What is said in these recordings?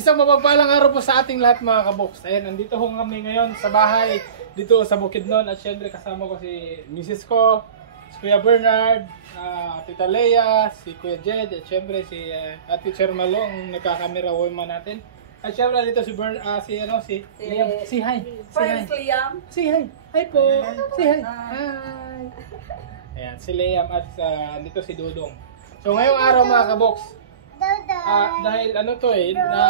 Isang mapagpalang araw po sa ating lahat mga kaboks. Ayan, nandito ho kami ngayon sa bahay dito sa Bukidnon at syempre kasama ko si Mrs. ko, si Kuya Bernard, Tita Leia, si Kuya Jed at syempre si Teacher Malong, nagkakamera woman natin. At syempre dito si Liam. Si hi. First Liam. Si hi. Hi po. Si hi. Hi. Ayan, si Liam at dito si Dudong. So ngayong araw mga kaboks, dahil ano to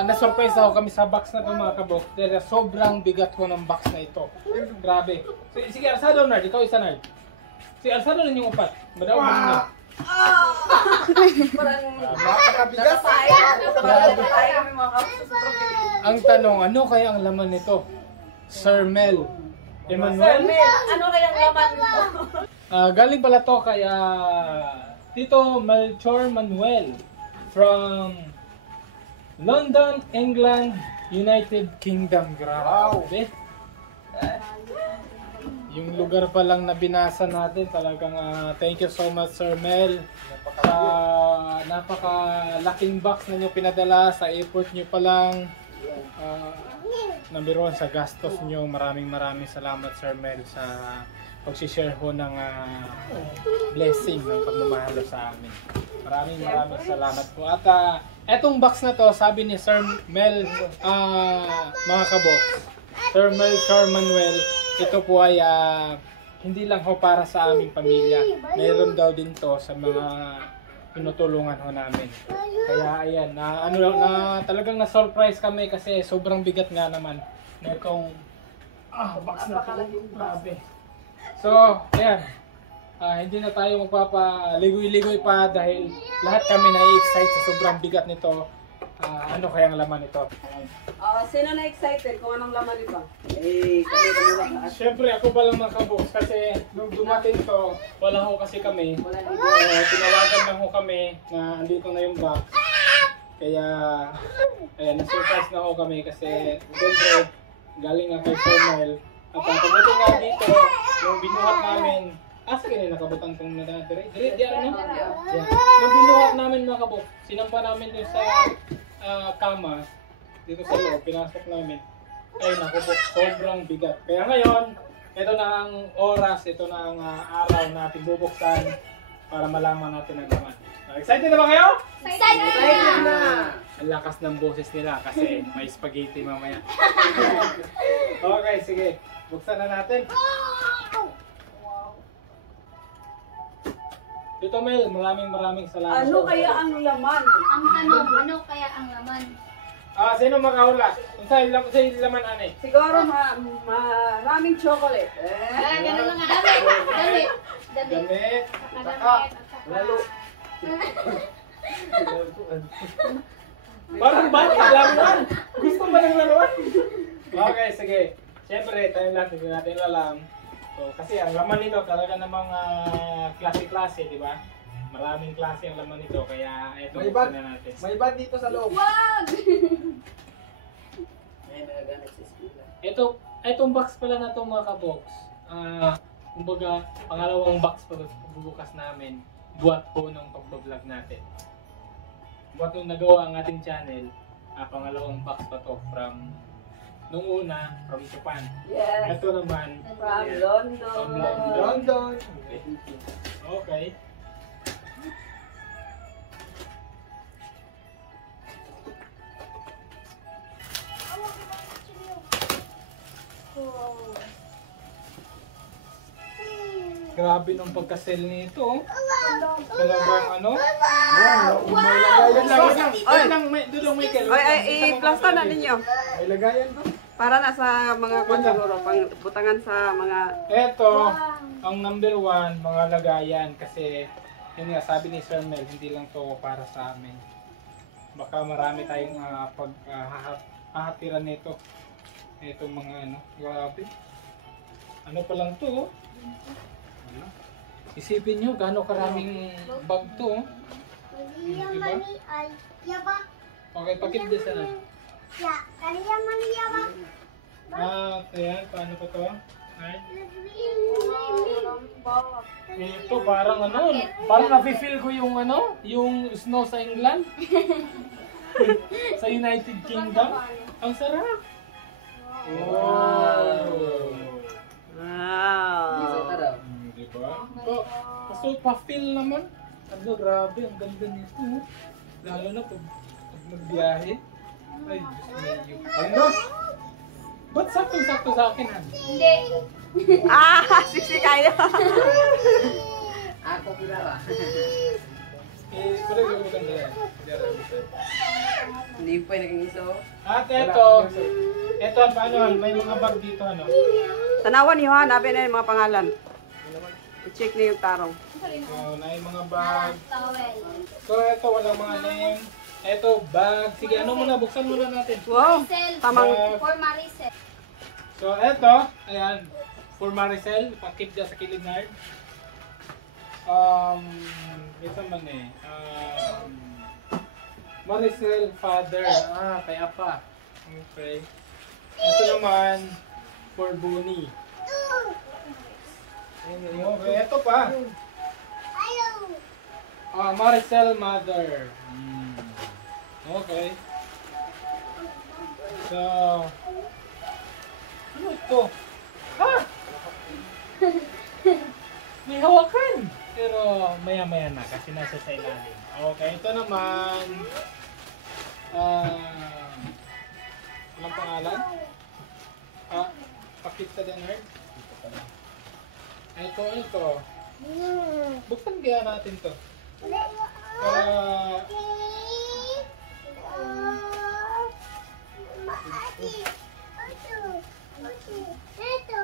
na-surprise ako kami sa box na to mga kaboks. Dahil sobrang bigat ko ng box na ito. Grabe. Sige, Arsado Nard, ikaw isa Nard. Si Arsado na yung upat. Madaw mo nyo. Napakabigas. Ang tanong, ano kaya ang laman nito? Sir Mel Emmanuel? Ano kaya ang laman nito? Galing pala to kay Tito Melchor Manuel from London, England, United Kingdom. Grabe. Yung lugar pa lang na binasa natin, talagang thank you so much Sir Mel sa napakalaking box na nyo pinadala sa airport nyo pa lang. Number one sa gastos nyo, maraming salamat Sir Mel sa pag-share ho ng blessing ng pagmamahal sa amin. Maraming salamat po. At etong box na to, sabi ni Sir Mel, mga kaboks, Sir Melchor Manuel, ito po ay hindi lang ho para sa aming pamilya. Mayroon daw din to sa mga pinutulungan ho namin. Kaya ayan, talagang na-surprise kami kasi sobrang bigat nga naman na itong box na to. Grabe. So, ayan. Hindi na tayo magpapaligoy-ligoy pa dahil lahat kami na-excite sa sobrang bigat nito. Ano kayang laman ito? Sino na-excited kung anong laman nito? Siyempre ako pa lang mga kaboks kasi nung dumating to, wala ho kasi kami. Tinawagan lang ho kami na andito na yung box. Kaya, ayan, na-surprise na ho kami kasi siyempre galing nga kay Sir Mel. At pagdating nga dito, yung binuhat namin, sige na nakabutang kong nadadiri. Nung binuhat namin mga kabok, sinampa namin yung sa kama, dito sa loob, pinasok namin. Ay naku po, sobrang bigat. Kaya ngayon, ito na ang oras, ito na ang araw natin bubuksan para malaman natin ang laman. Excited na ba kayo? Excited na! Ang lakas ng boses nila kasi may spaghetti mamaya. Okay, sige. Buksan na natin. Dito Mel, maraming salamat. Ano kaya ang laman? Ang tanong, ano kaya ang laman? Sino makahula? Sa laman ane? Siguro maraming chocolate. Ganun lang nga. Damit. Damit. Lalo. Parang bata, laruan. Gusto ba ng laruan? Okay, sige. Siyempre, tayo lang, hindi natin alam. So, kasi ang laman nito talaga namang klase-klase, di ba? Maraming klase ang laman nito, kaya ito buksan na natin. May bag dito sa loob. Wag! Itong box pala na itong mga kabox. Kumbaga, pangalawang box pa bubukas namin. Buwat po nung pagbablog natin. Buwat nung nagawa ang ating channel, pangalawang box pa to from nung una, from Japan. Yes. Ito naman, From London. From London. London. Okay. Grabe nung pagka-sell nito. Talagang ano? Ay lang, Dudong Michael. I-plaster na ninyo. May lagayan to. Para na sa mga siguro, pang butangan sa mga... Ito, ang number one, mga lagayan. Kasi, yun nga, sabi ni Sir Mel, hindi lang to para sa amin. Baka marami tayong hahatiran nito. Itong mga ano, grabe. Ano pa lang to, Isipin nyo, gaano karaming bag to. Diba? Okay, pakita sana. Ayan, paano pa to? Ito parang ano, parang nafe-feel ko yung ano, yung snow sa England. Sa United Kingdom. Ang sarap. Wow. Wow. Diba? Kaso pa-feel naman. Ano, grabe. Ang ganda nito. Lalo na pag magbiyahe. Ay, Diyos niyo. Ano? Ba't sakto-sakto sa akin, Han? Hindi. Siksi kayo. Ako kilala. Pwede ko maganda yan. Hindi pa naging iso. At eto. Eto, paano, Han? May mga bag dito, ano? Tanawan niyo ha, nabi na yung mga pangalan. I-check niyo yung tarong. So, na yung mga bag. Towel. So, eto, walang mga name. Eto, bag. Sige, ano muna? Buksan muna natin. Wow. Maricel. Tamang. For Maricel. So, eto. Ayan. For Maricel. Pakip dyan sa kilid na yun. Ito man eh. Maricel Father. Kaya pa. Okay. Ito naman. For Bonnie. Okay, ito pa. Maricel Mother. Okay. So, ano ito? May hawakan! Pero maya-maya na kasi nasa sa ilalim. Okay, ito naman. Anong pangalan? Pakita din, Nerd. Ito. Buksan kaya natin to.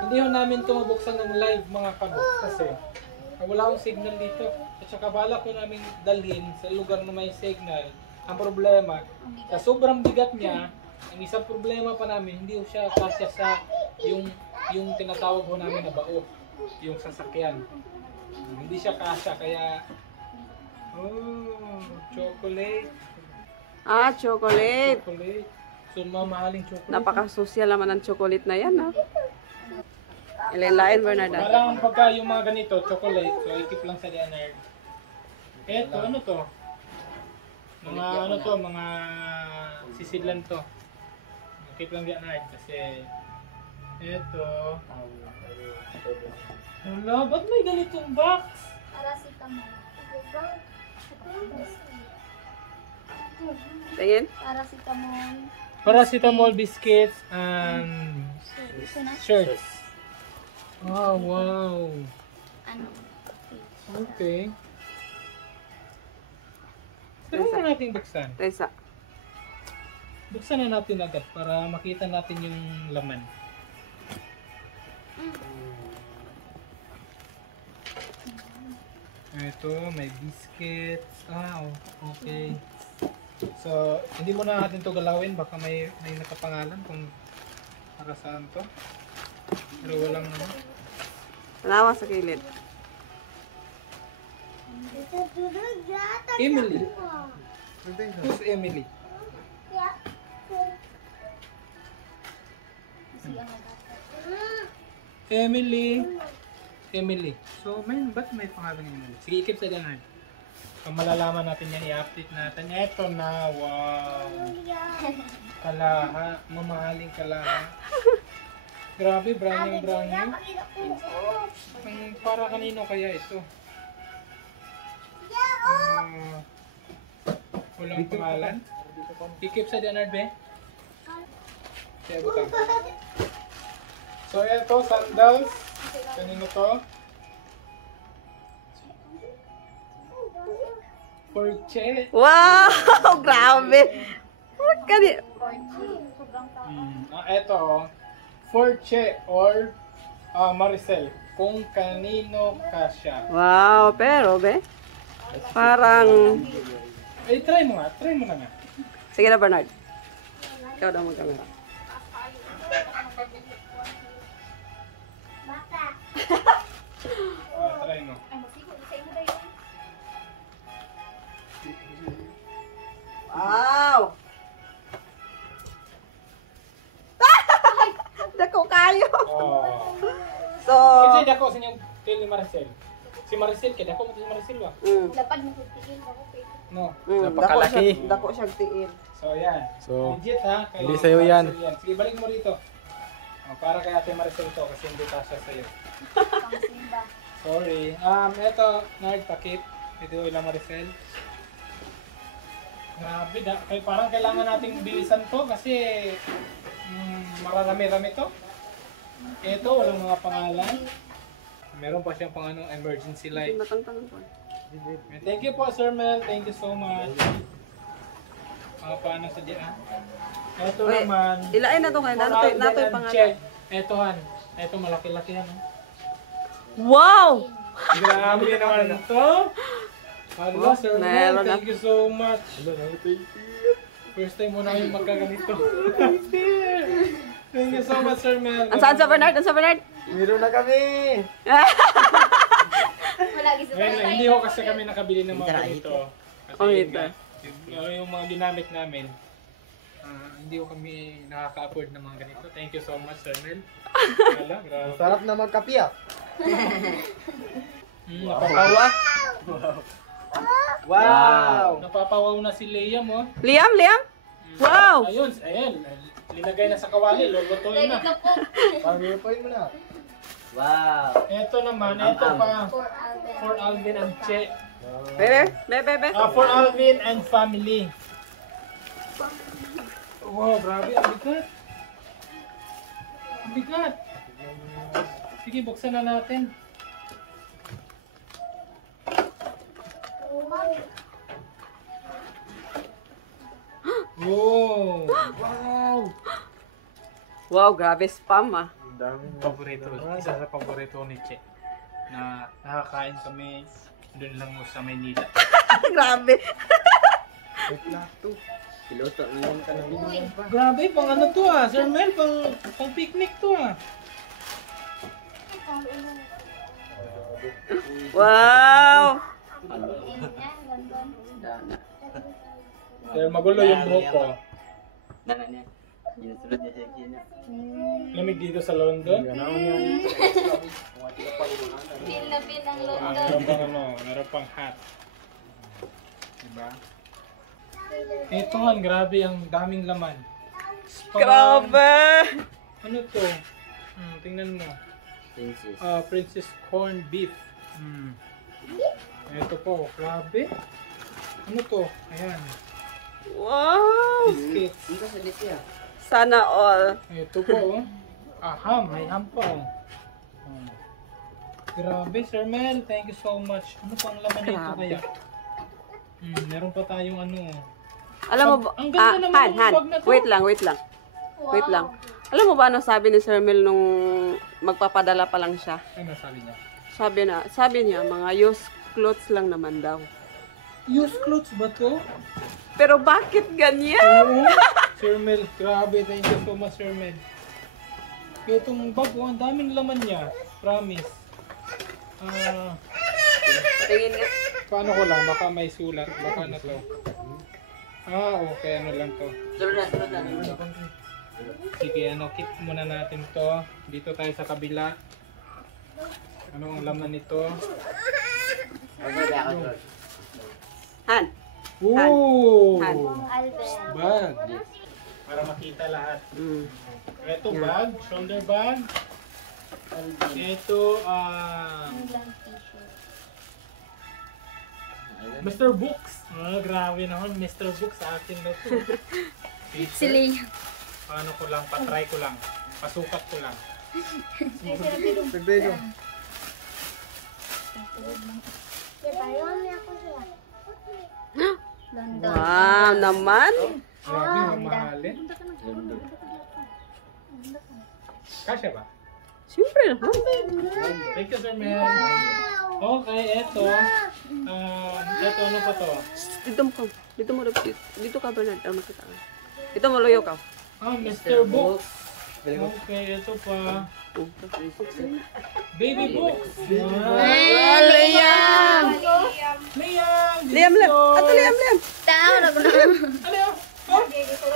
Hindi ho namin ito mabuksan ng live mga kabuk kasi wala akong signal dito. At saka balak ko namin dalhin sa lugar na may signal. Ang problema, sa sobrang bigat niya, ang isang problema pa namin, hindi ho siya kasya sa yung tinatawag ho namin na bao, yung sasakyan. Hindi siya kasya kaya chocolate. Chocolate. Chocolate. So mamahaling chocolate. Napaka-social naman ng chocolate na yan, ha? Ilain, Bernarda. Parang pagka yung mga ganito, chocolate, so ikip lang sa Leonard. Eto, ano to? Mga sisidlan to. Ikip lang Leonard kasi eto. Wala, ba't may ganitong box? Paracetamol. Tingin? Paracetamol. Paracetamol biscuits and Ito na. shirts. Oh, wow. Ano? Okay. Try na natin buksan. Tessa. Buksan na natin agad para makita natin yung laman. Ito, may biscuits. Okay. So, hindi mo na natin to galawin. Baka may nakapangalan kung para saan to. Pero walang naman. Tanawa sa kilid. Emily. Who's Emily? Emily. So, ba't may pangalan ng Emily? Sige, ikip sa ganun. Kung malalaman natin yan, i-update natin. Eto na, wow. Kalaha. Mamahaling kalaha. Grabe, brand new. Para kanino kaya ito? Walang pangalan. Ikip sa Leonard, be. Kaya butang. So, eto, sandals. Kanino to? Porche. Wow! Grabe! What ka di? Eto, Forche or Maricel. Kung kanino ka siya. Wow, pero be, parang... Try mo na nga. Sige na, Bernard. Ikaw daw mag-camera. Try mo. Wow! Dako kayo! Oh. So, Kasi ako sa inyong kay ni Maricel. Si Maricel, kaya ako mo si Maricel ba? Lapad mo tigil ako pwede. No. Dako siya tiil. So, yan. So, Legit ha? Kay hindi sa'yo yan. Maricel Sige, balik mo rito. Para kay Ate Maricel to kasi hindi kasya sa'yo. Pangsimba. Sorry. Eto, Nard, pakit. Ito ilang Maricel. Grabe, parang kailangan nating bilisan to kasi marami-rami to. Ito, walang mga pangalan. Meron pa siyang pang emergency light. Matang-tangan ko. Thank you po, Sir Mel. Thank you so much. Paano sa diyan? Ito Uy, naman. ilain na to kayo. Nato yung pangalan. Ito, Han. Ito, malaki-laki yan. Wow! Grabe naman ito. Hello, Sir Mel. meron na. Thank you so much. First time mo na yung magkaganito. Thank you so much, Sir Mel. Saan sa Bernard? Sa Bernard? Meron na kami! Wala gisa Well, hindi ko kasi kami nakabili ng mga ganito. Kasi Oh, yun ito. nga, yung mga ginamit namin, hindi ko kami nakaka-afford ng mga ganito. Thank you so much, Sir Mel. Wala, grabe. Sarap na magkapiyak. Napapawa. Wow! Napapawaw na si Liam, oh. Liam? Wow! Ayun, linagay na sa kawali, lulutuin na. Pag-repoint mo na. Ito naman, ito pa. for Alvin. For Alvin and Che. Bebe. For Alvin and family. Wow, grabe, ang bigat. Ang bigat. Sige, buksan na natin. Oh! Wow! Wow, grabe spam ah. Paborito, isa sa paborito ni Che. Na nakakain kami doon lang sa Maynila. Grabe. Piloto lang ka na. Grabe, pang ano to Sir Mel, pang picnic to Wow! Pero magulo yung buhok ko. Ginusunod niya siya kina. Lamig dito sa London. Feel na feel ang Meron London. pang meron pang hat. Diba? Ito han, grabe ang daming laman. Spam. Grabe! Ano to? Tingnan mo. Princess. Princess corn beef. Ito po, grabe. Ano to? Ayan. Wow! Biscuits. Hindi ka sa Lycia. Sana all. Ito po, ham. May ham pa, Grabe, Sir Mel. Thank you so much. Ano pang laman nito Grabe. kaya? Meron pa tayong Alam mo ba? Ang ganda naman ng bag na to. Wait lang. Wait lang. Alam mo ba ano sabi ni Sir Mel nung magpapadala pa lang siya? Ano sabi niya? Sabi niya, mga used clothes lang naman daw. Used clothes ba to? Pero bakit ganyan? Oo. Sir Mel, grabe. Thank you so much, Sir Mel. Itong bag, ang daming laman niya. Promise. Tingin nga. Paano ko lang? Baka may sulat. Baka ano to? Okay. Ano lang to? Sunod na. Sige, keep muna natin to. Dito tayo sa kabila. Ano ang laman nito? Okay, ako doon. Han. Ooh! Han. Alvin. Bag. Para makita lahat. Ito bag, shoulder bag. Ito, Ang lang t-shirt. Mr. Books. Grabe naman, Mr. Books sa akin na to. Si Liam. Paano ko lang, patry ko lang. Pasukat ko lang. Pagbedo. London. Wow, naman. Grabe, mamahalin. Kasya ba? Siyempre naman. Thank you, Sir Mel. Okay, eto. Eto, ano pa to? Dito ka, Bernard. Makita ka. Dito mo, luyo ka. Mr. Books. Okay, ito pa. Baby Books. Wow, Liam! Liam! Liam! Tao na ko na. Ano yun?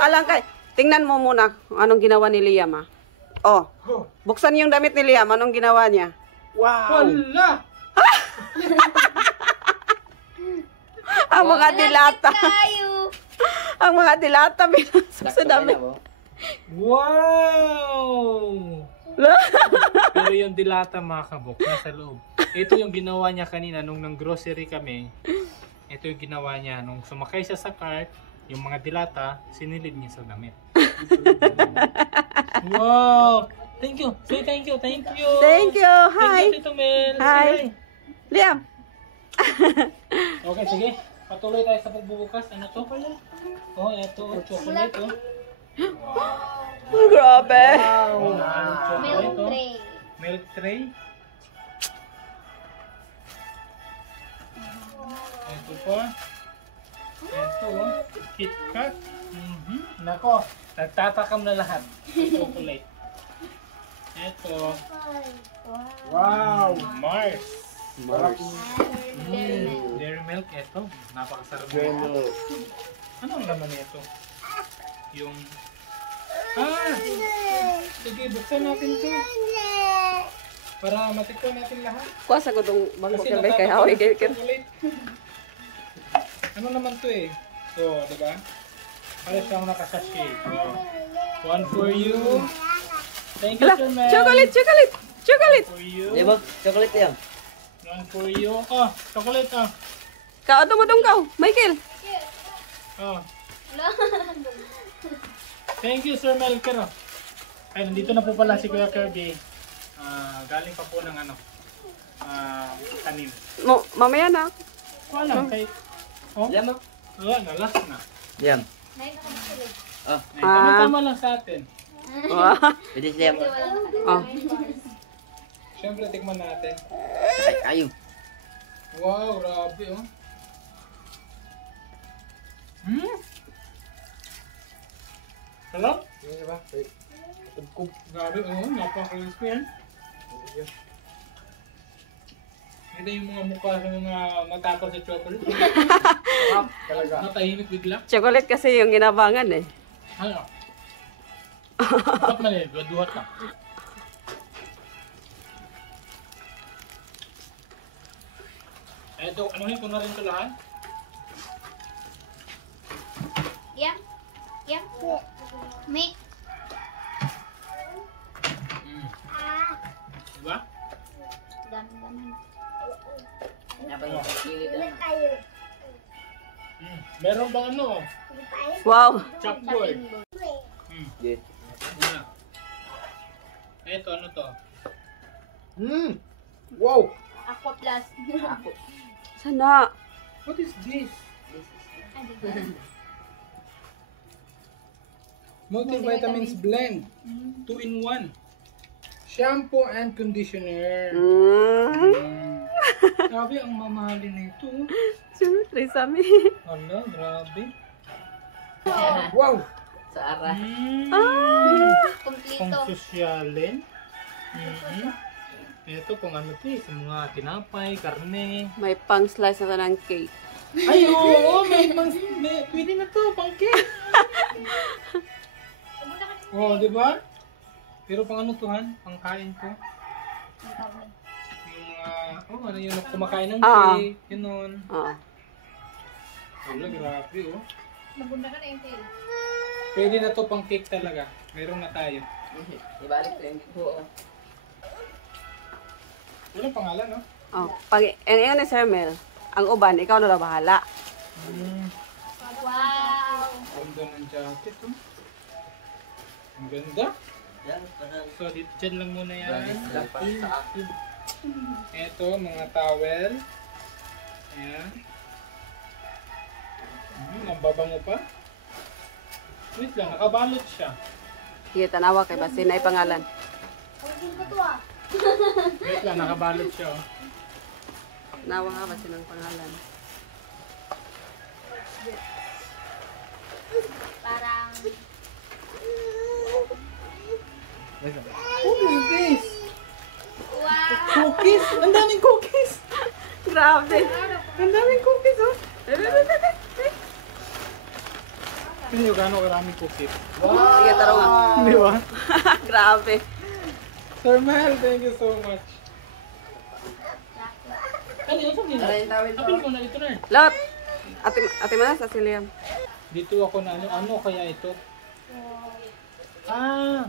Alang kay, tingnan mo muna kung anong ginawa ni Liam ah. Oh, buksan yung damit ni Liam. Anong ginawa niya? Wow! Hala! Ang mga dilata. Tayo. Ang mga dilata binasok sa Sakto dami. ka na, bo. Wow! Pero yung dilata mga kabok, nasa loob. Ito yung ginawa niya kanina nung nang grocery kami. Ito yung ginawa niya nung sumakay siya sa cart, yung mga dilata, sinilid niya sa damit. Wow! Thank you! Say thank you! Thank you! Thank you. Thank you, Hi. Tito Mel! Hi. Say Liam. Okay, sige. Patuloy tayo sa pagbubukas. Ano to? Oh, ito. Chocolate, oh. Oh, grabe. Oh, chocolate, Milk oh. tray. Milk tray. Ito pa. Ito, oh. KitKat. Nako, nagtatakam na lahat. Chocolate. Ito. Wow! Mars. Mars. Dairy milk. Ito. Napakasarap. Journal. Anong laman nito? Yung... Sige, buksan natin to. Para matikman natin lahat. Kuha sa gudong bangko Kasi kay haway kay chocolate. Ano naman to eh? So, di ba? Para siyang nakasashay. Oh. One for you. Thank you, Hala, Sir Mel. chocolate, chocolate, chocolate. For you. Di ba? Chocolate yan. One for you. Oh, chocolate ah. Kaadong-adong ka, Michael. Oh. Thank you, Sir Melker. Ay, nandito na po pala si Kuya Kirby. Galing pa po ng ano, tanim. Mamaya na. Wala, kay... Oh, Yan mo. wala na, last na. Yan. Ay, tama-tama lang sa atin. Wow. Pwede siya mo. Oh. Siyempre, tikman natin. Ay, ayo. Wow, grabe oh. Hello? Yung iba? Tugkog. Grabe oh, napaka-crispy yan. Ito yung mga mukha ng mga matakot sa chocolate. Talaga. Natahimik bigla. Chocolate kasi yung ginabangan eh. Ano? Dapat man eh, duhat ka. Eto, anuhin ko na rin ito lahat. Yeah. Yeah. May. Diba? Dami. Meron bang ano? Wow. Chopboard. Good. Una. Eto, ano to? Wow! Aqua plus. Sana. What is this? Multivitamins blend. 2-in-1. Shampoo and conditioner. Grabe, ang mamahalin nito. Siyempre, Sami. Hala, grabe. Wow! Sa ara. Kompleto. Pang sosyalin. Ito kung ano to eh, sa mga tinapay, karne. May pang slice na ng cake. Ay, oo, pwede na to, pang cake. Oh, di ba? Pero pang ano to, Han? Pang kain to. Yung mga, ano yun, kumakain ng cake, yun nun. Oo. Wala, grabe, oh. Magunda ka na yung tail. Pwede na to pang cake talaga. Meron na tayo. Ibalik ko yung buo. Walang pangalan, no? Oh, pag yun ni Sir Mel, ang uban, ikaw na bahala. Wow. Ganda ng jacket, oh. Ang ganda. Yan, parang So, dyan lang muna yan. lang para sa akin. Ito, mga towel. Ayan. Ang babango pa. Wait lang, nakabalot siya. Sige, tanawa kay Basin na pangalan. Wait lang, nakabalot siya. Oh. Nawa nga Basin ang pangalan. Parang. What is this? Wow. Cookies? Ang daming cookies! Grabe. Ang daming cookies, oh! Tignan nyo gano'ng karaming cookies. Sige, taro nga. Di ba? Grabe. Sir Mel, thank you so much. Ano yun? Saan Tara yung tawid Apil ko. mo na ito na. Lot. Ate Manas, si Liam. Dito ako na ano kaya ito? Ah!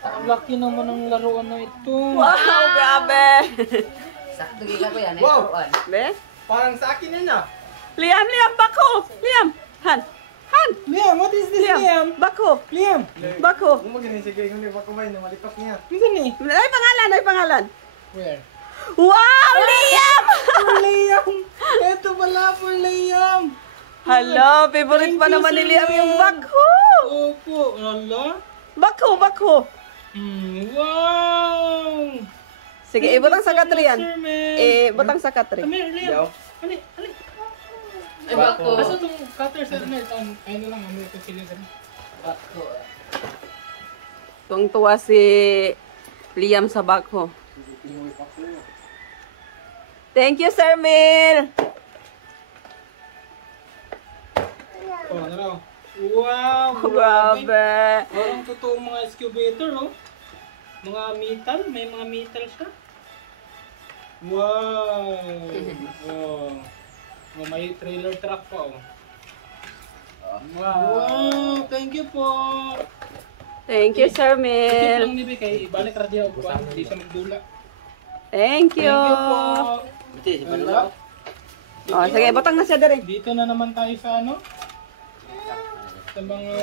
Ang laki naman ng laruan na ito. Wow, grabe. Sakto gika ko yan. Wow. Wow. Be? Parang sa akin yun ah. Liam, bako. Liam. Han. Liam, what is this, Liam? Bako. Liam! Bako. Kung magaling sige, hindi pa kumain na malipas niya. Ito ni. Ay pangalan. Where? Wow, Liam! Liam! Ito pala po, Liam! Hello, favorite pa Thank you, naman ni Sir Liam yung Liam. bako. Opo, ala? Bako. Wow! Sige, Thank ibutang you sa so katri much, yan. Sir Mel. Butang sa katri. Come here, Liam. Yaw. Ali. Ay, bako. Basta itong cutter sa Mel. Ano lang, ano ito sila dyan. Bako. Tuwang-tuwa si Liam sa bako. Thank you, Sir Mel. Oh, ano raw? Wow! Grabe. Parang totoong mga excavator, oh. Mga metal, may mga metal siya. Wow! Oh. Oh, may trailer truck pa, oh. Wow! Thank you po! Thank you, Sir Tip Mel. lang ni Bikay, ibalik radyo ko, hindi siya magdula. Thank you. Thank you po! Buti, si Wala. Balula. Oh, sige, butang na siya dire. Dito na naman tayo sa ano? Sa mga,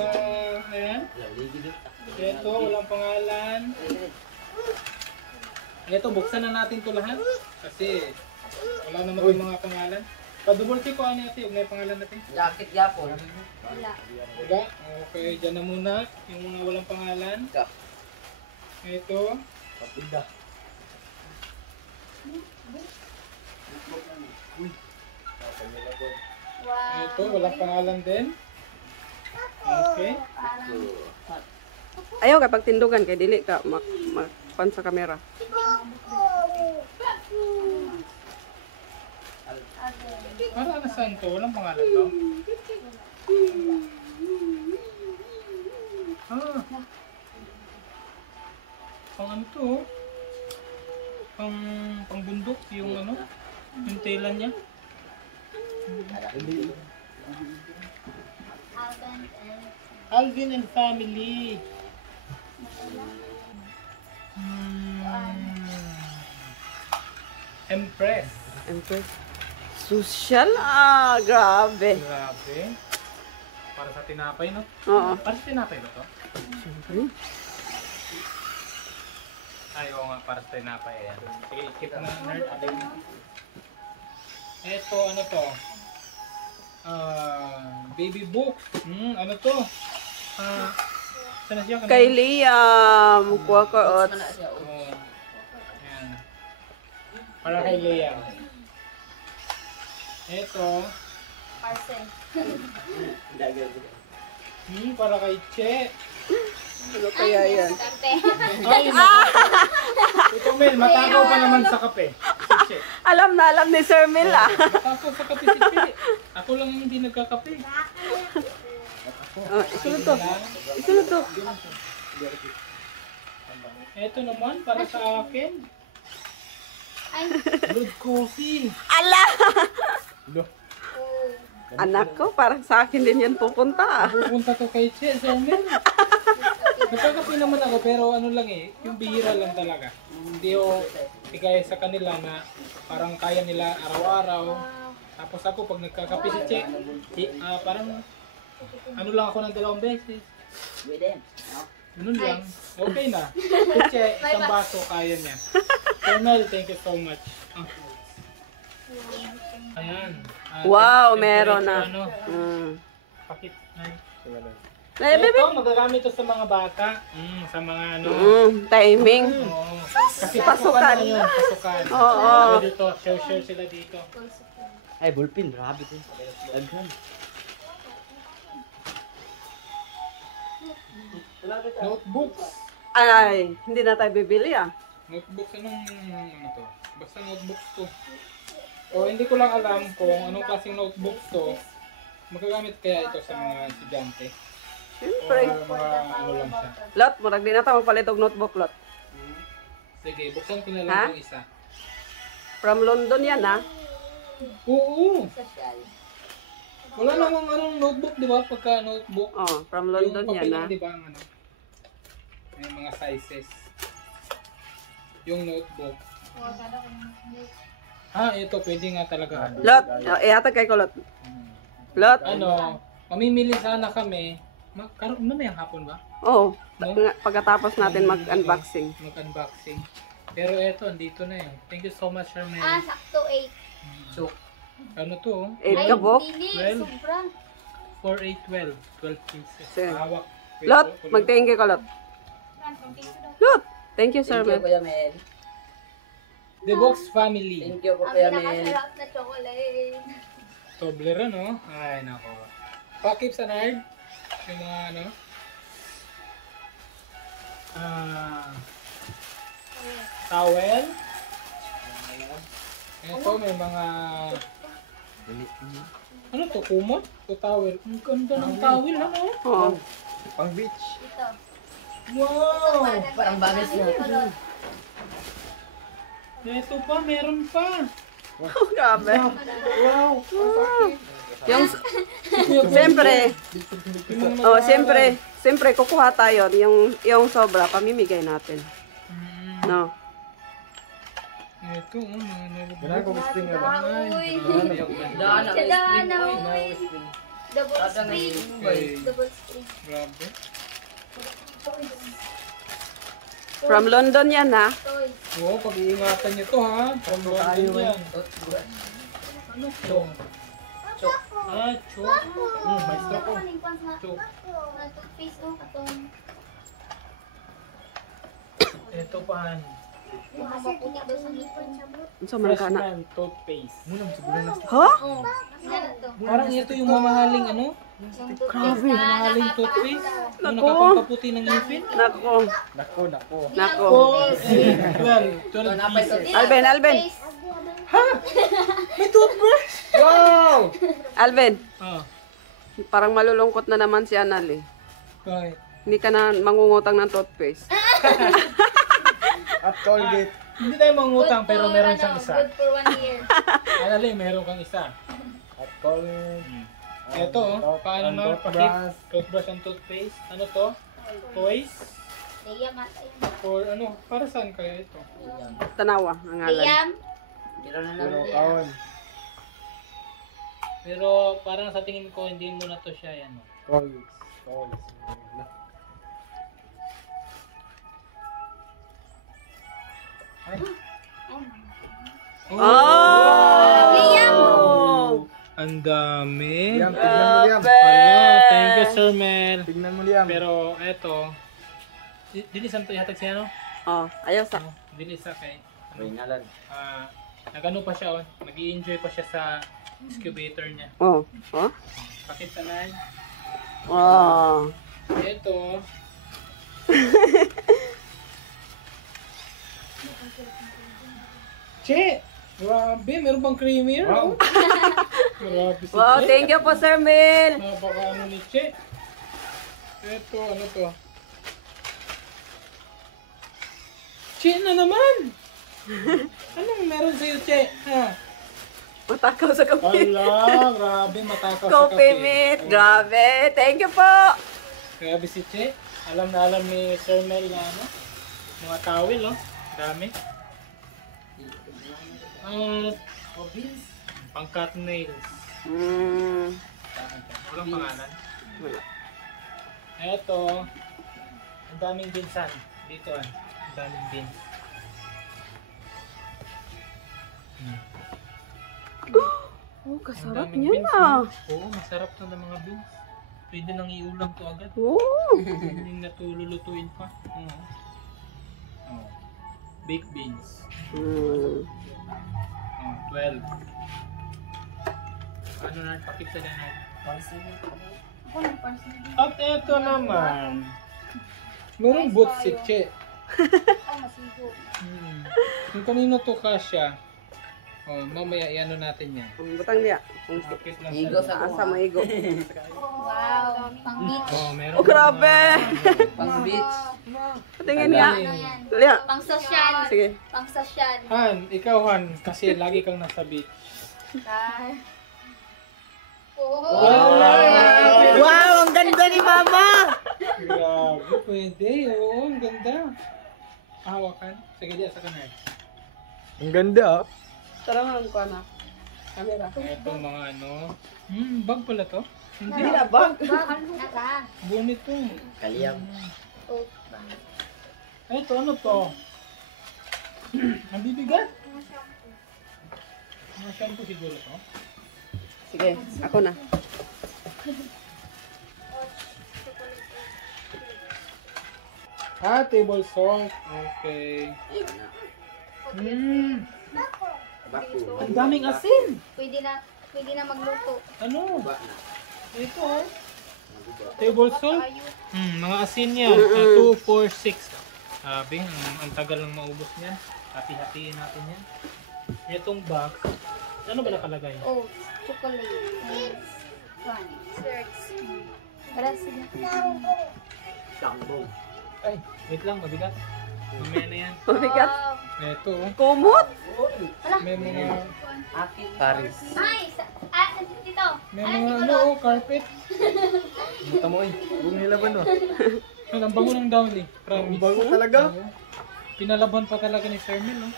ayan. Ito, walang pangalan. Ito, buksan na natin to lahat. Kasi, wala naman yung mga pangalan. Pa-double check ko ano natin, huwag na yung pangalan natin. Jacket yapon. Wala. Wala. Okay, dyan na muna. Yung mga walang pangalan. Ito. Kapinda. Wow. Ito, walang pangalan din. Okay. Ayaw kapag tindugan kay dili ka pan sa kamera. Para ano saan to? Walang pangalan to? Ah. Pang ano to? Pang bundok yung ano? Yung tela niya. Alvin and family. Empress. Empress. Social? Grabe. Grabe. Para sa tinapay, no? Oo. Para sa tinapay ba to? Siyempre. Ay, oo nga, para sa tinapay. Ayan. Sige, keep na nerd. Ito, ano to? Baby books. Ano to? Saan na siya? Kay Liam. Quaker Oats. Oh. Ayan. Para kay Liam. Ito. Parcel. Para kay Che. Ano kaya yan? Kape. Ay, ito Mel, matakaw pa naman sa kape. Si Che. Alam ni Sir Mel Matakaw sa kape si Che. Ako lang yung hindi nagkakape. Isunod to. Isunod to. Ito naman, para sa akin. Ay. Good coffee. Ala! Lo, Anak ko, parang sa akin din yan pupunta. pupunta to kay Che, Sir Mel. Nagkakape naman ako, pero ano lang eh, yung bihira lang talaga. Hindi ko kaya sa kanila na parang kaya nila araw-araw. Tapos ako, pag nagkakape si Che, parang ano lang ako ng 2 beses. Ganun lang. Okay na. Si Che, isang baso, kaya niya. Sir Mel, thank you so much. Ayan. Wow, temperature, meron na. Ano, Mm. pakit. Ay. Ay, bebe. Ito, magagamit to sa mga bata. Sa mga ano. Timing. Oo. Kasi Pasukan. pasukan na yun. Pasukan. Oo. Pwede to. Share sila dito. Ay, bullpen. Grabe to. Daghan. Notebooks. Ay, hindi na tayo bibili Notebooks, anong ano to? Basta notebooks to. O hindi ko lang alam kung anong klaseng notebooks to. Magagamit kaya ito sa mga estudyante. Siyempre. O mga ano lang siya. Lot, murag di na tayo magpalit og notebook, Lot. Sige, buksan ko na Ha? lang yung isa. From London yan, ha? Oo. Social. Wala namang anong notebook, di ba? Pagka notebook. Oh, from London yung yan, papel, ha? di ba? Ang ano? May mga sizes. Yung notebook. Ito, pwede nga talaga. Lot, ihatag kay Kulot. Lot. Ano, mamimili sana kami. Mamayang hapon ba? Oo. Pagkatapos natin mag-unboxing. Mag-unboxing. Pero eto, andito na eh. Thank you so much, Charmaine. Sakto 8. So, Ano to? 8 ka po? Dili, 12. sobra. 4, 8, 12. 12 pieces. Sige. Hawak. Wait, Lot, ko- mag-thank you ka, Lot. Lot, thank you, Sir thank you, Mel. Kuya Mel. The Box Family. Thank you po, Ang Kuya Mel. pinakasarap na chocolate. Toblerone, no? Ay, nako. Pakip sa nard. Yung mga ano. Towel. Ito, may mga... Ano to? Kumot? O towel? Ang ganda ng towel, ano? Oo. Pang beach. Ito. Wow! Parang bagay siya. Ito pa, meron pa. Oh, grabe. Wow! Yung, siyempre, oh, siyempre, kukuha tayo. Yung sobra, pamimigay natin. No? Ito, mga Ganun kung spring na ba? Uy. Daan na, may Daan spring na, oil. uy. Double Daan na, may spring. spring oil. Double spring. Grabe. From London yan, ha? Toy. Oo, pag-iingatan nyo to, ha? From London yan. Ano to? Chok. Chok. May straw ko. Chok. Toothpaste, oh, katong. Ito pa, han. Maputi daw sa ngipin. Ano sa mga kana? Freshman toothpaste. Ha? Oh, ano to? Parang ito yung mamahaling ano? Yung toothpaste na Mamahaling toothpaste. Yung Nako. nakapagpaputi ng ngipin. Nako. Nako. Nako. 12 pieces. Alvin. May toothbrush! Wow! Alvin, Ah, parang malulungkot na naman si Anal, eh. bakit? Hindi ka na mangungutang ng toothpaste. At Colgate. Hindi tayo mangutang pero meron siyang isa. Good for 1 year. Alali, meron kang isa. At Colgate. Ito, paano na? Toothbrush. Toothbrush and toothpaste. Ano to? Toys? Liam ata yun. Or ano? Para saan kaya ito? Tanawa, ang ngalan. Liam? Meron na Pero naman. kaon. Pero parang sa tingin ko, hindi mo na to siya yan. Colgate. Oh! Ang dami. Liam, tignan mo Liam. Hello, thank you Sir Mel. Tignan mo Liam. Pero eto, dili sa to ihatag siya no? Oh, ayaw sa. Dili sa kay May ngalan. nagano pa siya nag-i-enjoy pa siya sa incubator niya. Oh. Oh? Pakit sa nine. Oh. Ito. Che! Grabe, meron bang creamy yan? Wow. Grabe si Wow, Che. thank you po, Sir Mel. Napaka ano ni Che. Ito, ano to? Che na naman! Anong meron sa'yo, Che? Ha? Matakaw sa kape. Ala, grabe, matakaw sa Coffee kape. meat. Grabe. Thank you po. Grabe si Che. Alam na alam ni Sir Mel na ano? Mga towel, oh. Dami. Pang-cut nails. Walang pangalan. Wala. Eto, ang daming binsan. Dito, ang daming bins. Oh, Ang kasarap daming niyan beans, ah. no? Oo, masarap to ng mga beans. Pwede nang iulam to agad. Oh. Hindi na to lulutuin pa. Oo. Oh. Baked beans. Mm. Oh, 12. Ano na, pakita na natin. Ako ng parcel. At eto naman. Merong boots si Che. Ako masigo. Kung kanino to kasya. Oh, mamaya iano natin yan. Butang niya. Pakit lang Higo sa... sa Asa maigo. Wow. Pang beach. Oh, meron Oh, grabe. Pang beach. Patingin nga. Ano yan? Liya. Pang sosyal. Sige. Pang sosyal. Han, ikaw Han, kasi lagi kang nasa beach. Wow, ang ganda ni Mama! Grabe, pwede. Oo, ang ganda. Hawakan. Sige, diyan sa kanan. Ang ganda, ah. Tara nga ko na. Camera. Itong mga ano. Bag pala to. Hindi. Hindi na bag. Naka. Bunit to. Kaliyang. Oh. Ito, ano to? Ang bibigat. Mga shampoo siguro to. Sige, ako na. Table salt. Okay. Bako. Ang daming asin. Pwede na magluto. Ano? Ba na. Ito oh. Table salt. Ayun. Mga asin yan. 2, 4, 6. Sabi, ang tagal lang maubos niyan. Hati-hatiin natin yan. Itong box. Ano ba nakalagay? Oats, chocolate, eggs, fun, desserts. Gracias. Sambong. Ay, wait lang, mabigat. Mamaya na yan. Mabigat. Ito oh. Kumot. May mga, Akin. Paris. Ay, dito. may mga ano oh, carpet. Buta mo, eh. Huwag nilaban, oh. Ang bango ng Downy. Promise. Ang bago talaga. Oo. Pinalaban pa talaga ni Sir Mel, no?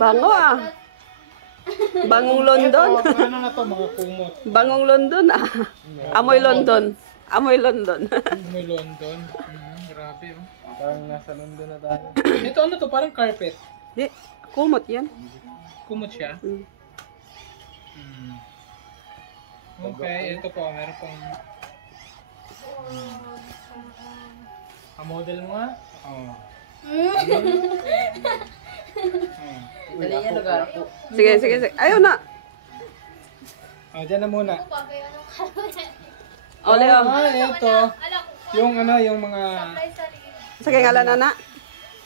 Bango ah. Bangong London. Ito, ano na to, mga kumot. Bangong London ah. Amoy London. Amoy London. May London. Grabe, oh. Parang nasa London na tayo. Ito ano to, parang carpet. Di, kumot yan. Kumot siya. Mm. Okay, ito po, meron pang... model mo nga? Oo. Dali yan lugar po. Sige, sige, sige. Ayaw na. Diyan na muna. O, Leo. Ito. Yung ano, yung mga... Sige, ngalan na.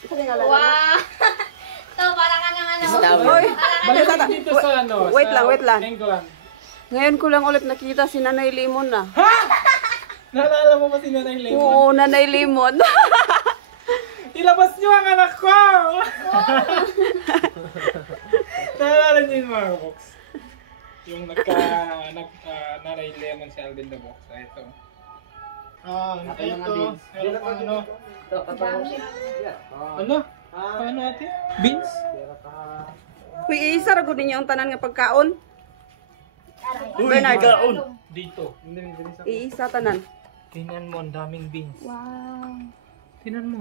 Sige, ngalan na. Wow! Ito, para ka ng ano. Oy, Balik tata. dito sa ano, Wait sa lang, wait lang. England. Ngayon ko lang ulit nakita si Nanay Limon na. Naalala mo ba si Nanay Lemon? Oo, Nanay Limon. Ilabas niyo ang anak ko! Naalala niyo yung mga box? Yung Nanay Lemon si Alvin the Box. Ito. Ito. Meron pang ano? Ano? Paano ate? Beans? Uy, isa ra gud ninyo ang tanan nga pagkaon. Bernard, Dito. iisa tanan. Tingnan mo, ang daming beans. Wow. Tingnan mo.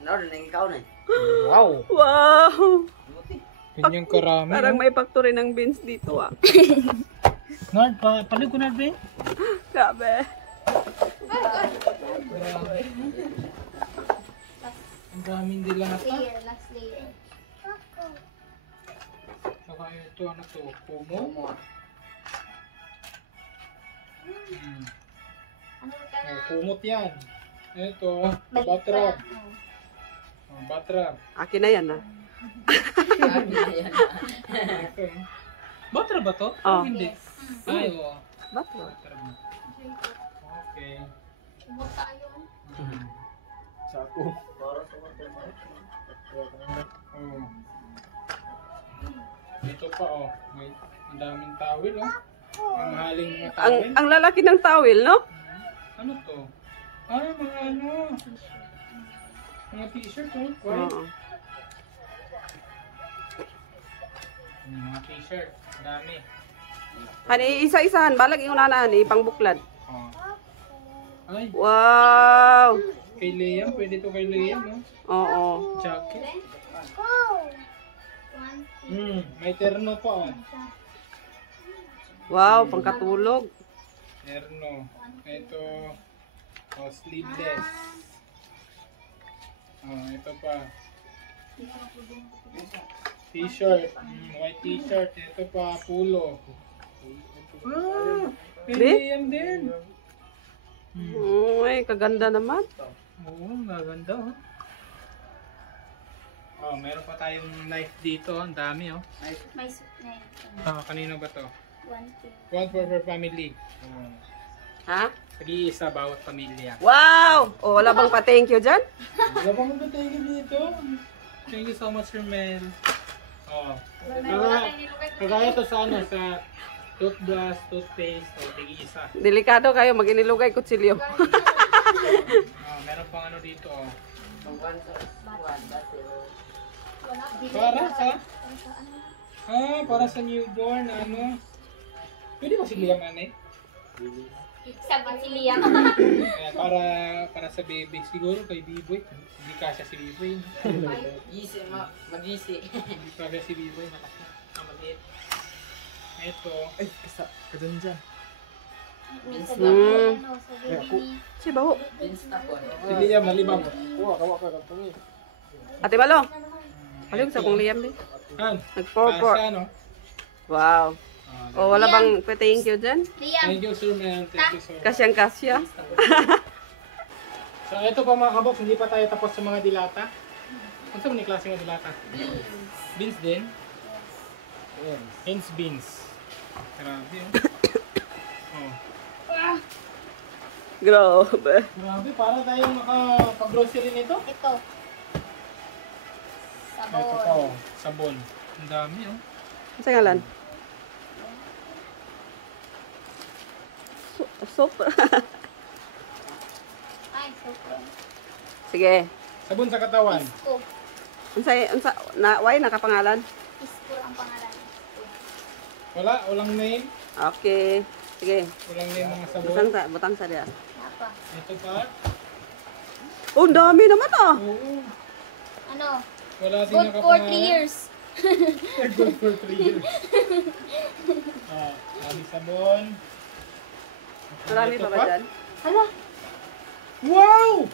Ano rin ikaw na eh. Wow! Wow! Ganyang karami. Parang may factory ng beans dito ah. Nard, palig ko Nard eh. Grabe. Grabe. Ang daming dilata. Layer, last layer. Saka ito, ano to? Kumo? Ano ka na? Kumot yan. Ito, batrap. Batrap. Akin na yan ah. Ito. Batrap ba to? Oh. Hindi. Ay, oo. Ba't? Batrap. Okay. Kumot tayo. Sako. Oh. Dito pa oh. May ang daming towel oh. Ang mahaling mga towel. Ang lalaki ng towel, no? Ano to? Mga ano. Mga t-shirt oh. White. Oo. Mga t-shirt. Dami. Hani, isa-isahan. Balag yung unahan, pang buklad. Oh. Ay, Wow! kay Liam. Pwede to kay Liam no? Oo. Jacket. One, May terno pa oh. Wow, pangkatulog. Terno. Ito. Oh, sleeveless. Oh, ito pa. T-shirt. White t-shirt. Ito pa, pulo. Kay Di? Liam din. Uy, kaganda naman. Oo, maganda oh. Oh, meron pa tayong knife dito. Ang dami oh. may soup na yun. Kanino ba to? One, two. One for her family. Oh. Ha? Tag-iisa bawat pamilya. Wow! O, wala bang pa-thank you dyan? Wala pa mag-thank you dito. Thank you so much, Sir Mel. Oh. Kagaya to sa ano, sa toothbrush, toothpaste, o tag-iisa. Delikado kayo, mag-inilugay kutsilyo. Meron pang ano dito, oh. Wala. Para sa? Para sa newborn, ano? Pwede ba si Liam, ane? Sabi si Liam. Para sa baby. Siguro kay Biboy. Hindi kasya si Biboy. Gisi, magisi. Hindi kasya si Biboy. Maliit. Ito. Ay, ka dyan dyan. Sa baboy, ano, sa baby ni... Si Baho. Insta po. Si Liam, halibang. Kuha, kawa ka kapang eh. Ate Malo. Halim sa kong liyam din. Yan. Nag-4-4. Kasya, no? Wow. O, wala bang pa-thank you dyan? Liam. Thank you, Sir Mel. Thank you, sir. Kasyang kasya. So, ito pa mga kabox, hindi pa tayo tapos sa mga dilata. Ano sa mga klase ng dilata? Beans din? Ayan. Hens beans. Grabe, oh. Grabe. Grabe, para tayong makapag-grocery nito. Ito. Ito pa, Sabon. oh. Sabon. Ang dami, oh. Ano sa ngalan? Soap. Ay, super. Sige. Sabon sa katawan. Isko. Why nakapangalan? Isko ang pangalan. Walang name. Okay. Sige. Walang name mga sabon. Butang sa diya. Napa. Ito pa. Oh, ang dami naman ah. Oo. Ano? Wala din Good for 3 nakapangalan. years. Good for 3 years. Dami sabon. Marami Ito pa ba dyan? Hala. Wow!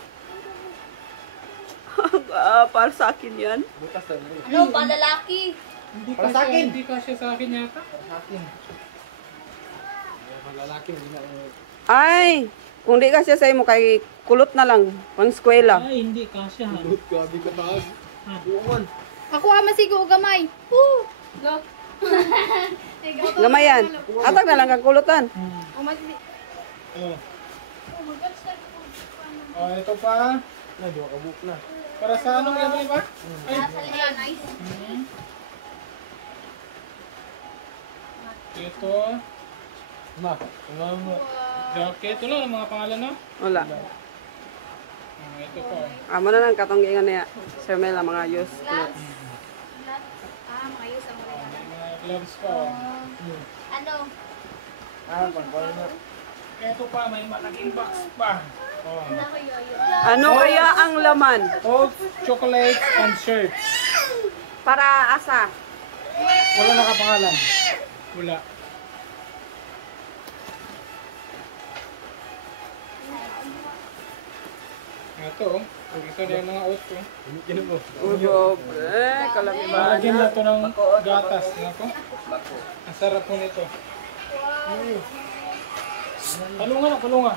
Para sa akin yan. Butas na rin. Ano, panlalaki. Hindi Para kasya, sa akin. Hindi kasya sa akin yata. Sa akin. Mga lalaki, hindi na Ay, kung di kasi sa'yo mo kay kulot na lang. Pang skwela. Ay, hindi kasya. Good, grabe ka taas. Buwan. Ako masigo gamay. Woo! Go. Gamay yan. Atag na lang kang kulutan. Oh. Oh, ito pa. Na, di makabuk na. Para sa anong gamay ba? Ay. Nice. Ito. Na, tingnan mo. Jacket. Wala ang mga pangalan na. Wala. Ito pa. Amo na lang katonggingan niya. Sir Mel, ang mga use. Gloves. Makayos ang mga yan. May mga gloves pa. Oh. Ano? Pagpala na. Ito pa. May malaking box pa. Oh. Ano kaya ang laman? Oat, chocolates, and shirts. Para asa? Wala nakapangalan. Wala. Ito, oh. Ito na yung mga oat ko. Kinom mo. Ugo. Kalami ba? Lagyan na ito ng gatas. Ako. Ang sarap po nito. Palunga na, palunga.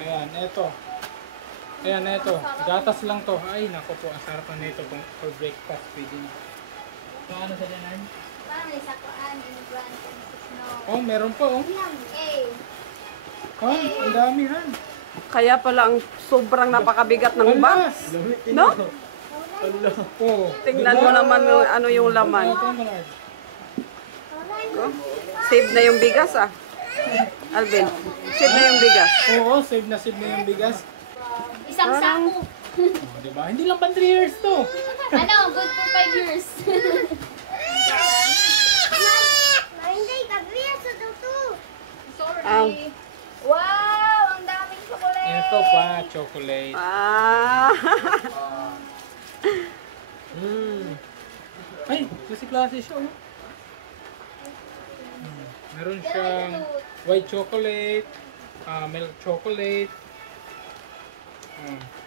Ayan, ito. Ayan, ito. Gatas lang to. Ay, nako po. Ang sarap na nito for breakfast. Pwede na. Paano sa dyanan? Parang may sakuan. Immigrant. No. Oh, meron pa, oh. Eh. Ha? Ang dami, han. Kaya pala ang sobrang napakabigat ng box. No? Oh. Tingnan mo naman yung, ano yung laman. Save na yung bigas ah. Alvin, save na yung bigas. Oo, save na yung bigas. Isang sako. Oh, diba? Hindi lang pa 3 years to. Ano? Good for 5 years. Sorry. Wow! Ang daming chocolate. Ito pa, chocolate. Ah. Ay, klase-klase siya, oh. Meron siyang white chocolate, milk chocolate.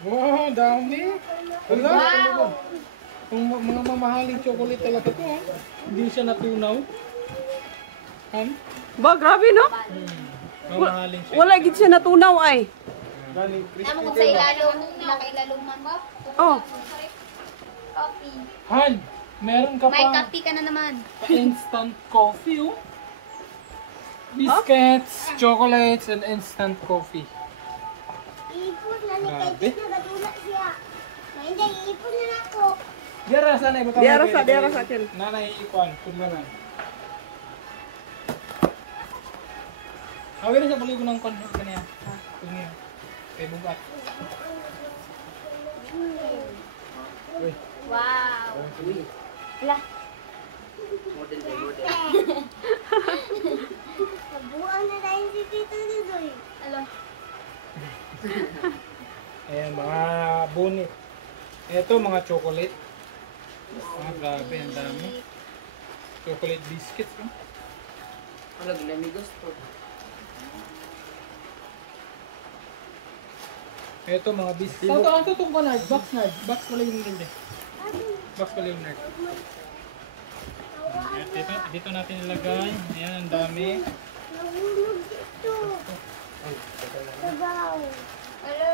Wow, dami. Wala. Wow! Kung mga mamahaling chocolate talaga to, ha? Hindi siya natunaw. Ba, grabe no? Mamahaling siya. Wala gid siya natunaw ay. Galing Alam mo crispy kung sa tayo. ilalong, pinakailaluman mo? Oh. Coffee. Han, meron ka May pa kape ka na naman. instant coffee, oh. biscuits, chocolates, and instant coffee. Ipon na ni Grabe. kay nagatula siya. Hindi, ipon na ako. Diara sa nanay, Diara sa akin. Nanay ikuan, kunlanan. Awin sa buli ko ng kon kaniya. Ha, kaniya. Kay bugat. Wow. Uy, Wala. model by model. Nabuang na tayo si Tito Dudoy. Alo. Ayan, mga bunit. Ito, mga chocolate. Grabe, ang dami. Chocolate biscuits. Oh. Ano, ginamigos to. Ito, mga biscuits. Ito, itong ko, Nard. Box, Nard. Box pala yung nerd eh. Box pala yung nerd. Dito natin ilagay. Ayan, ang dami. Nahulog ito. Sabaw. Ano?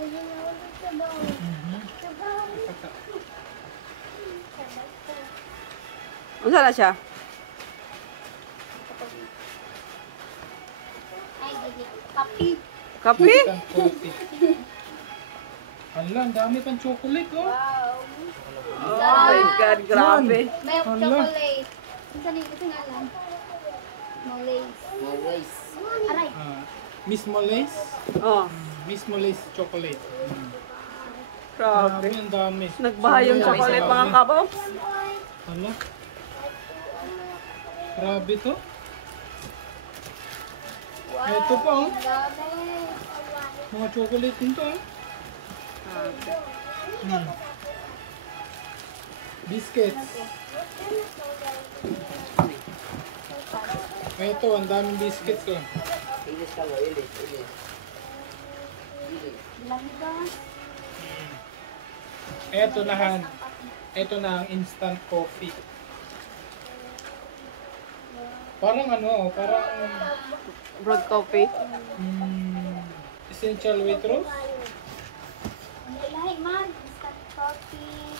Ayun, nahulog sabaw. Sabaw. Unsa na siya? Ay, gigi. Kapi. Kape? Instant coffee. Hala, ang dami pang chocolate, oh. Wow. Oh my God, grabe. Milk Hala. chocolate. Ito nga lang. Malays. Always. Aray. Miss Moles. Oh, Miss Moles chocolate. grabe. Ang dami. Nagbahay yung chocolate mga kabops. Hala. Grabe to. Ito pa, oh. Dami. Mga chocolate din to, oh. Biscuits. Ito, ang daming biscuits, oh. Ilis ka mo, ilis. Lambda. Ito na, Han. Ito na ang instant coffee. Parang ano, parang Broad coffee. essential waitrose. Lahi man. Instant coffee.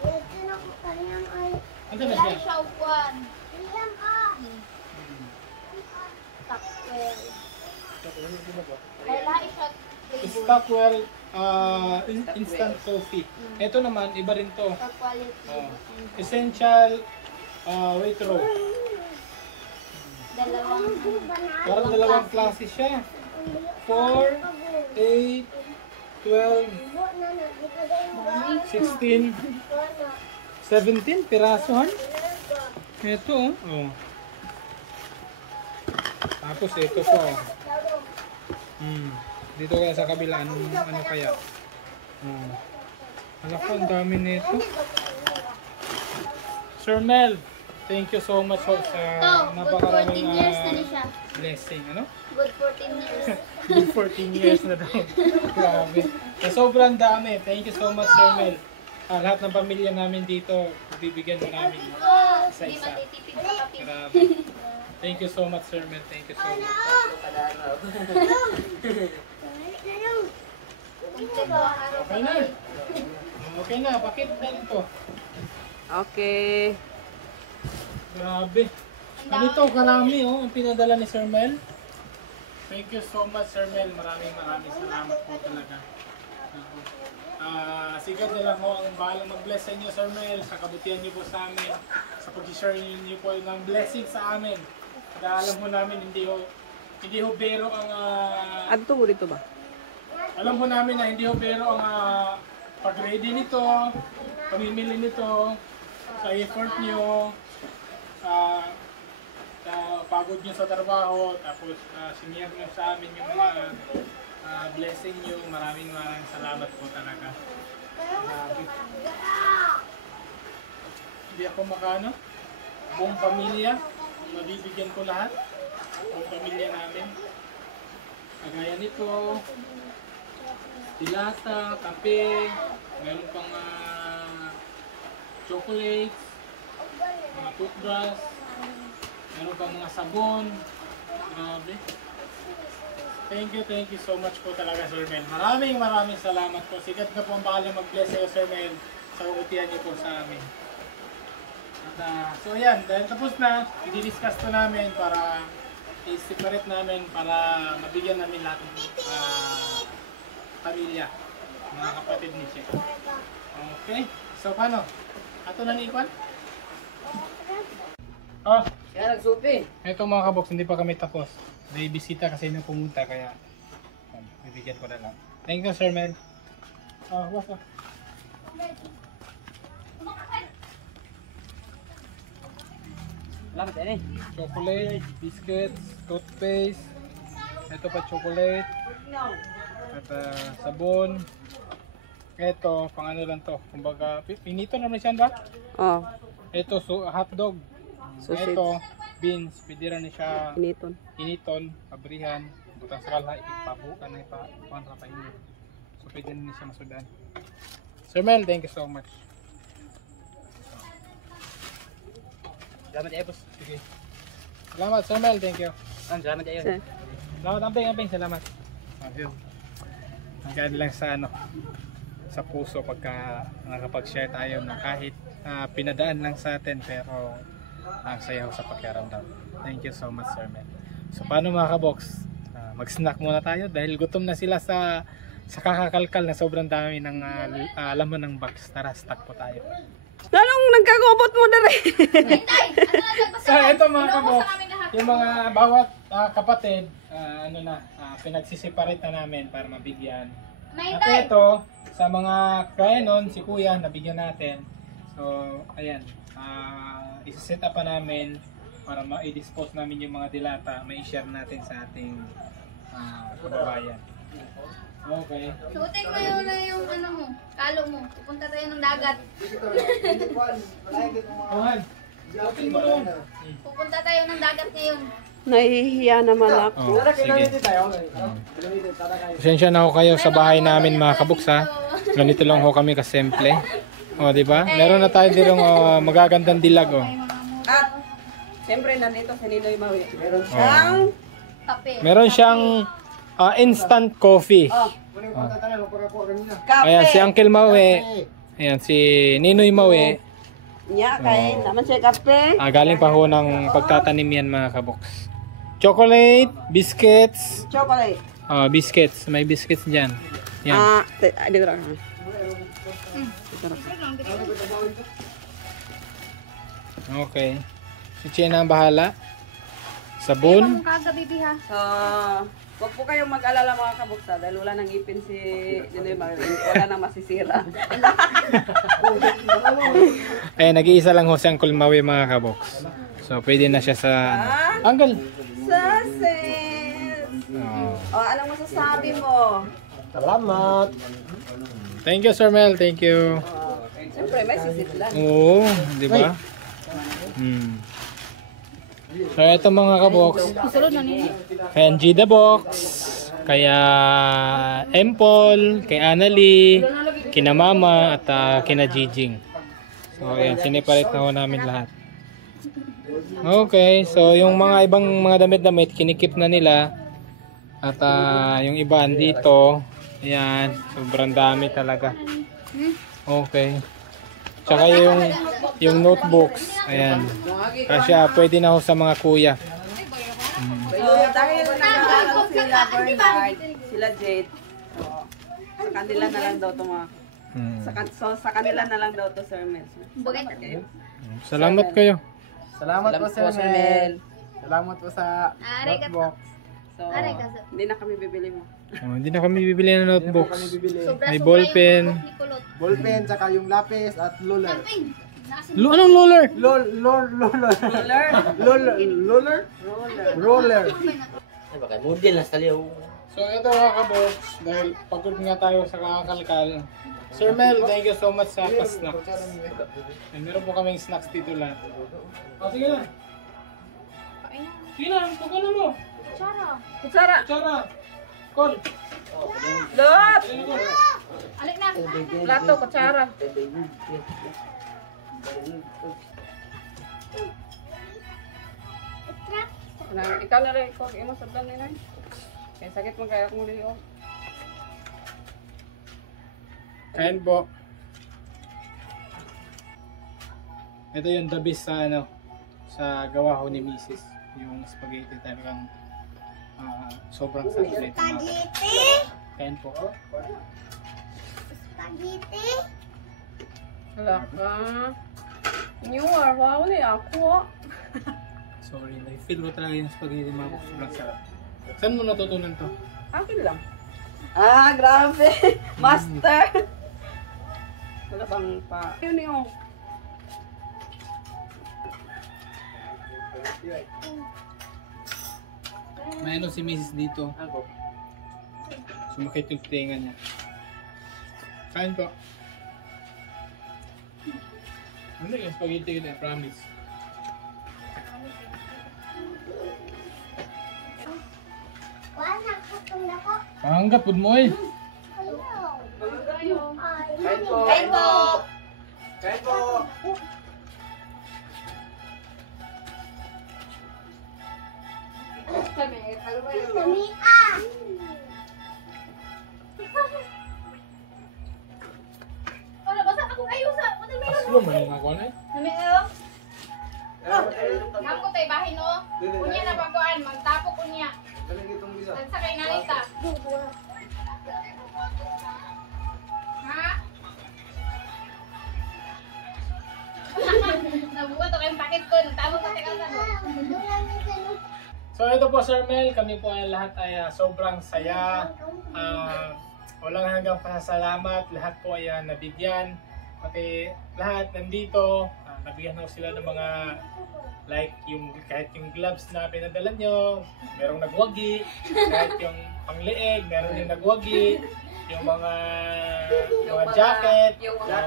Ito na ko kanyang ay. Ano na siya? Siya upuan. Ilang ka. Stockwell. Ay, lahi siya. Stockwell instant coffee. Ito naman, iba rin to. For quality. Oh. Essential waitrose. Dalawang Parang dalawang klase siya. 4, 8, 12, 16, 17 piraso, Han. Ito, oh. Tapos ito po. Dito kaya sa kabila, ano kaya? Alam ko, ang dami nito. Sir Mel, thank you so much po sa good 14 napakaraming years na ni siya. blessing. Ano? Good 14 years. Good 14 years na daw. Grabe. Sobrang dami. Thank you so much, Sir Mel. Lahat ng pamilya namin dito, bibigyan mo namin Hindi isa-isa. matitipid sa kape. Grabe. Thank you so much, Sir Mel. Thank you so much. Kada araw. Okay na. Okay na. Pakit na ito. Okay. Grabe. Ganito karami, oh, ang pinadala ni Sir Mel. Thank you so much, Sir Mel. Maraming salamat po talaga. Sigad na lang ho ang bahalang mag-bless sa inyo, Sir Mel, sa kabutihan niyo po sa amin, sa pag-share niyo po ng blessing sa amin. Kaya alam mo namin, hindi ho bero ang, Adto mo dito ba? alam mo namin na hindi ho bero ang pag-ready nito, pamimili nito, sa effort niyo, sa pagod nyo sa trabaho, tapos siniyar nyo sa amin yung mga blessing nyo. Maraming salamat po talaga. Grabe. Hindi ako makano. Buong pamilya, mabibigyan ko lahat. Buong pamilya namin. Kagaya nito, dilata, kape, meron pang chocolates, mga toothbrush, meron pang mga sabon. Grabe. Thank you so much po talaga, Sir Mel. Maraming salamat po. Sigat na po ang bahala mag-bless sa'yo, Sir Mel, sa uutihan niyo po sa amin. So yan, dahil tapos na, i-discuss to namin para i-separate namin para mabigyan namin lahat ng pamilya, mga kapatid ni Che. Okay, so paano? Ato na ni Ikwan? Oh, Kaya nagsupi. ito mga kabox, hindi pa kami tapos. May bisita kasi nung pumunta kaya bibigyan ko na lang. Thank you, Sir Mel. Oh, basta. Salamat eh. Chocolate, biscuits, toothpaste. Ito pa chocolate. At sabon. Ito, pang ano lang to. Kumbaga, pinito naman siya ba? Oh, Ito, hotdog. Sausage. Ito, beans. Pwede rin siya initon. initon, pabrihan. Butang sakal ha, ipabukan na ipabukan sa painit. So, pwede rin siya masudan. Sir Mel, thank you so much. Salamat eh, boss. Sige. Salamat, Sir Mel, thank you. Salamat eh. Sir. Salamat, amping, salamat. Ayun. Hanggang lang sa sa puso pagka nakapag-share tayo na kahit pinadaan lang sa atin pero ang sayaw sa pakiramdam. Thank you so much, Sir Mel. So paano mga kabox? Mag-snack muna tayo dahil gutom na sila sa kakakalkal na sobrang dami ng laman ng box. Tara, snack po tayo. Anong nagkagubot mo na rin? So ito mga kabox, yung mga bawat kapatid, pinagsisiparate na namin para mabigyan. At ito, sa mga kaya nun, si Kuya, nabigyan natin. So, ayan, isa-set up pa namin para ma-dispose namin yung mga dilata, ma-share natin sa ating kababayan. Okay. Suotin mo yun na yung ano mo, kalo mo. Pupunta tayo ng dagat. Kuhan, open mo yun. Pupunta tayo ng dagat ngayon. Nahihiya naman ako. Sige. Pasensya na ho kayo sa bahay namin mga kabox ha. Ganito lang ho kami kasimple. O, di ba? Meron na tayo dirong magagandang dilag oh. At, siyempre nandito si Ninoy Maui. Meron siyang Kape. Meron siyang instant coffee. kape. Ayan, si Uncle Maui. Ayan, si Ninoy Maui. Nya, kay naman siya kape. Galing pa ho ng pagtatanim yan mga kabox. Chocolate, biscuits. Chocolate. Biscuits. May biscuits dyan. Yan. Dito lang. Okay. Si Chena ang bahala. Sabon. Kagabi biha. So, huwag po kayong mag-alala mga kabuksa dahil wala nang ipin si Ninoy Maui. Wala nang masisira. Nag-iisa lang ho si Uncle Maui mga kabox. So, pwede na siya sa... Uncle! Sausage! Anong masasabi mo? Salamat. Thank you, Sir Mel. Thank you. Siyempre, may sisit lang. Oo, di ba? So, ito mga kabox. Kay Angie the Box, kaya Empol, kay Annalie, kina Mama, at kina Jijing. So, ayan, siniparate na ho namin lahat. Okay, so yung mga ibang mga damit-damit, kinikip na nila. At yung iba andito. Ayan, sobrang dami talaga. Okay. Tsaka yung notebooks. Ayan. Kasi pwede na ho sa mga kuya. So, dahil nag-aaral sila Bernard, sila Jade, so, sa kanila na lang daw ito mga... sa kanila na lang daw ito, Sir Mel. Salamat kayo. Salamat po, Sir Mel. Salamat po sa notebook. So, hindi na kami bibili mo. Hindi na kami bibili ng notebooks. Bibili. May ballpen. Ballpen, tsaka yung lapis at roller. Anong roller? Roller. Roller? Roller. Ay, baka model na sa liyaw. So ito mga kabox, dahil pagod nga tayo sa kakakalkal. Sir Mel, thank you so much sa snacks. Meron po kaming snacks dito lahat. Sige na. Sige na, kukuha na mo. Kutsara! Tsara. Call. Lot! Alik na. Plato, kutsara. Ikaw na rin, ikaw mo sa plan nila. Kaya sakit mo kaya kung liyo. Kain po. Ito yung the best sa ano, sa gawa ho ni Mrs. Yung spaghetti talagang sobrang sarap nito. Spaghetti? Kain po. Spaghetti? Wala ka. Inyuwar, wow na ako. Sorry, na-feel ko talaga yung spaghetti mga sobrang sarap. Saan mo natutunan to? Akin lang. Ah, grabe. Master. Wala bang pa. Yun yung. May ano si Mrs. dito. Sumakit yung tenga niya. Kain po. Ano yung spaghetti yun, I promise. Wala ko itong lako. Panganggap, good mo eh. Ayaw. Kain po. Kain po. Kain po. Dami ah. Wala basta ako ayusan. Aslo man yung ako na eh. Ngam ko tay bahin no. Unya na bagoan magtapok unya. Dali itong bisa. Sa kay nalita. Ha? Nabuhat ako yung pakit ko. Tamo ko sa kalsada. So ito po Sir Mel, kami po ay lahat ay sobrang saya. Walang hanggang pasasalamat, lahat po ay nabigyan. Pati lahat nandito, nabigyan ho sila ng mga like yung kahit yung gloves na pinadala nyo, merong nagwagi, kahit yung pangliig, meron din nagwagi, yung mga jacket, yung mga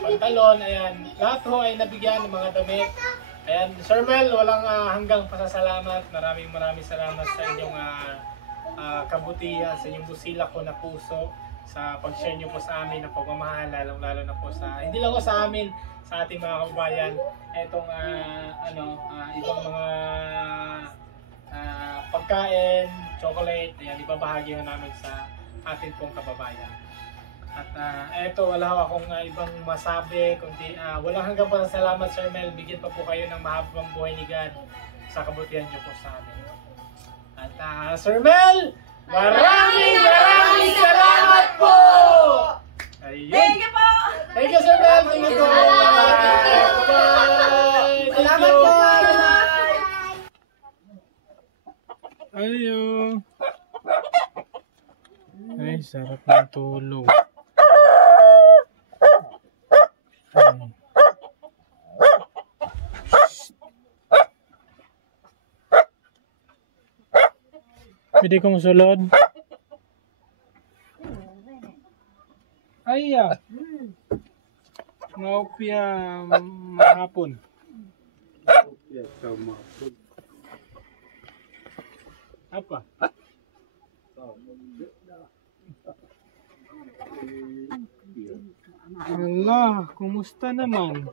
pantalon, ayan. Lahat ho ay nabigyan ng mga damit. Ayan, Sir Mel, walang hanggang pasasalamat. Maraming salamat sa inyong kabutihan, sa inyong busilak ko na puso, sa pag-share nyo po sa amin ng pagmamahal, lalong-lalo na po sa, hindi lang po sa amin, sa ating mga kababayan, itong ibang mga pagkain, chocolate, ayan, ibabahagi ho namin sa ating pong kababayan. At eto, wala akong ibang masabi, kundi walang hanggang pasasalamat Sir Mel, bigyan pa po kayo ng mahabang buhay ni God sa kabutihan nyo po sa amin. At Sir Mel, maraming salamat po! Ayun. Thank you po! Thank you Sir Mel, thank you po! Salamat po! Ayun. Ay, sarap ng tulog. Pwede kong sulod? Ay, maupya mahapon. Apa? Allah, kumusta naman?